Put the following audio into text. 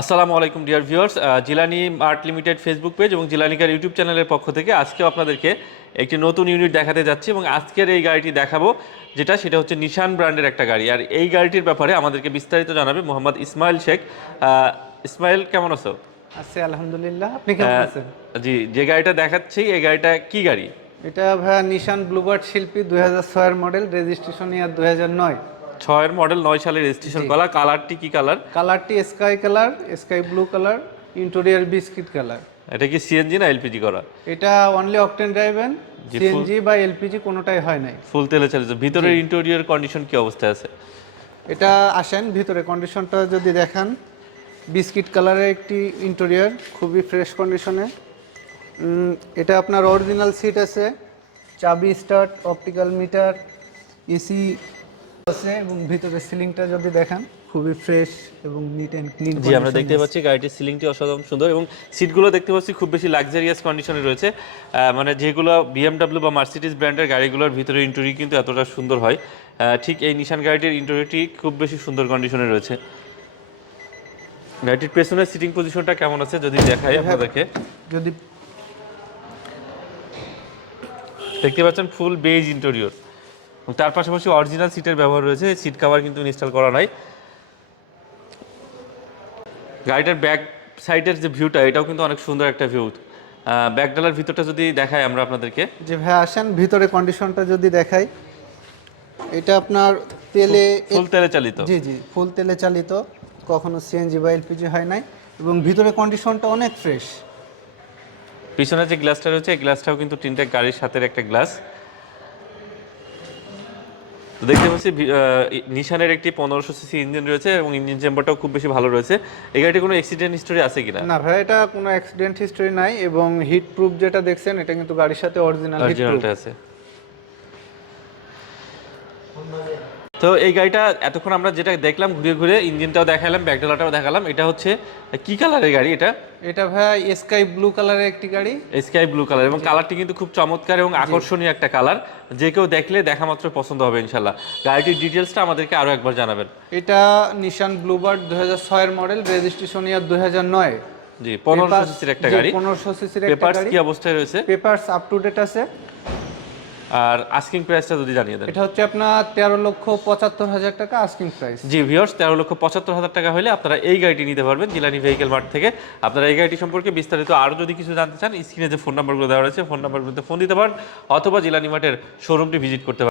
আসসালামু আলাইকুম dear viewers, Jilani art limited Facebook page এবং জিলানিকার ইউটিউব চ্যানেলের পক্ষ থেকে আজকেও আপনাদেরকে একটি নতুন ইউনিট দেখাতে যাচ্ছি এবং আজকের এই গাড়িটি দেখাবো সেটা হচ্ছে নিশান ব্র্যান্ডের একটা গাড়ি। আর এই গাড়িটির ব্যাপারে আমাদেরকে বিস্তারিত জানাবে মোহাম্মদ ইসমাইল শেখ। ইসমাইল, কেমন আছো? আছি আলহামদুলিল্লাহ। আপনি কেমন আছেন? জি, যে গাড়িটা দেখাচ্ছি এই গাড়িটা কি গাড়ি? এটা ভাইয়া নিশান ব্লুবার্ড শিল্পী 2006 এর মডেল, রেজিস্ট্রেশন ইয়ার 2009। 6 মডেল, 9 সালের রেজিস্ট্রেশন করা। কালারটি কি কালার? কালারটি sky colour, sky blue colour, interior biscuit colour. এটা কি সিএনজি না এলপিজি করা? এটা অনলি অকটেন ড্রাইভেন, জি, সিএনজি বা এলপিজি কোনোটাই হয় নাই। ফুল তেলে চালিত। ভিতরের ইন্টেরিয়র কন্ডিশন কি অবস্থায় আছে? এটা আসেন ভিতরে কন্ডিশনটা যদি দেখান, বিস্কিট কালারের একটি ইন্টেরিয়র, খুবই ফ্রেশ কন্ডিশনে। এটা আপনার অরিজিনাল সিট আছে, চাবি স্টার্ট, অপটিক্যাল মিটার, এসি আছে এবং ভিতরে সিলিংটা যদি দেখেন খুবই ফ্রেশ এবং নিট অ্যান্ড ক্লিন। জি, আমরা দেখতে পাচ্ছি গাড়িটির সিলিংটি অসাধারণ সুন্দর এবং সিটগুলো দেখতে পাচ্ছি খুব বেশি লাক্সারিয়াস কন্ডিশনে রয়েছে। মানে যেগুলো বিএমডব্লিউ বা মার্সিডিজ ব্র্যান্ডের গাড়িগুলোর ভিতরে ইন্টেরিয়র কিন্তু এতটা সুন্দর হয়, ঠিক এই নিশান গাড়িটির ইন্টেরিয়রটি খুব বেশি সুন্দর কন্ডিশনে রয়েছে। গাড়িটির পেছনের সিটিং পজিশনটা কেমন আছে যদি দেখাই আপনাদেরকে। যদি দেখতে পাচ্ছেন ফুল বেজ ইন্টেরিয়র, তার পাশাপাশি অরিজিনাল সিটের ব্যবহার রয়েছে, সিট কভার কিন্তু ইনস্টল করা নাই। গাড়িটার ব্যাক সাইডের যে ভিউটা এটাও কিন্তু অনেক সুন্দর একটা ভিউ। ব্যাক ডালার ভিতরটা যদি দেখাই আমরা আপনাদেরকে। যে ভাই আসেন ভিতরে কন্ডিশনটা যদি দেখাই, এটা আপনার তেলে ফুল তেলে চালিত। জি জি ফুল তেলে চালিত, কখনো সিএনজি বা এলপিজি হয় নাই এবং ভিতরে কন্ডিশনটা অনেক ফ্রেশ। পিছনে যে গ্লাসটা রয়েছে এই গ্লাসটাও কিন্তু তিনটা গাড়ির সাথে একটা গ্লাস। তো দেখতে পাচ্ছি নিশানের একটি 1500 সিসি ইঞ্জিন রয়েছে এবং ইঞ্জিন চেম্বারটাও খুব বেশি ভালো রয়েছে। এই গাড়িটি কোনো অ্যাক্সিডেন্ট হিস্টোরি আছে কিনা? না ভাই, এটা কোনো অ্যাক্সিডেন্ট হিস্টরি নাই এবং হিট প্রুফ যেটা দেখছেন এটা কিন্তু গাড়ির সাথে অরিজিনাল হিট প্রুফ আছে। তো এই গাড়িটা এতক্ষণ আমরা যেটা দেখলাম, ঘুরে ঘুরে ইঞ্জিনটাও দেখালাম, ব্যাকডালাটাও দেখালাম, এটা হচ্ছে কি কালারের গাড়ি এটা? এটা ভাই স্কাই ব্লু কালারের একটি গাড়ি। স্কাই ব্লু কালার এবং কালারটি কিন্তু খুব চমৎকার এবং আকর্ষণীয় একটা কালার, যে কেউ দেখলে দেখা মাত্র পছন্দ হবে ইনশাল্লাহ। গাড়িটির ডিটেলসটা আমাদেরকে আরো একবার জানাবেন। এটা নিশান ব্লুবার্ড 2006 এর মডেল, রেজিস্ট্রেশন ইয়ার 2009। জি, 1500 সিসির একটা গাড়ি। 1500 সিসির একটা পেপারস গাড়ি। কি অবস্থায় রয়েছে? পেপারস আপ টু ডেট আছে। আর আস্কিং প্রাইসটা যদি জানিয়ে দেন। এটা হচ্ছে আপনার 13,75,000 টাকা আস্কিং প্রাইস। জি ভিউয়ার্স, 13,75,000 টাকা হলে আপনারা এই গাড়িটি নিতে পারবেন জিলানি ভেহিকেল মার্ট থেকে। আপনারা এই গাড়িটি সম্পর্কে বিস্তারিত আরও যদি কিছু জানতে চান, স্ক্রিনে যে ফোন নাম্বারগুলো দেওয়া রয়েছে ফোন নাম্বারগুলোতে ফোন দিতে পারেন অথবা জিলানি মার্টের শোরুমটি ভিজিট করতে পারেন।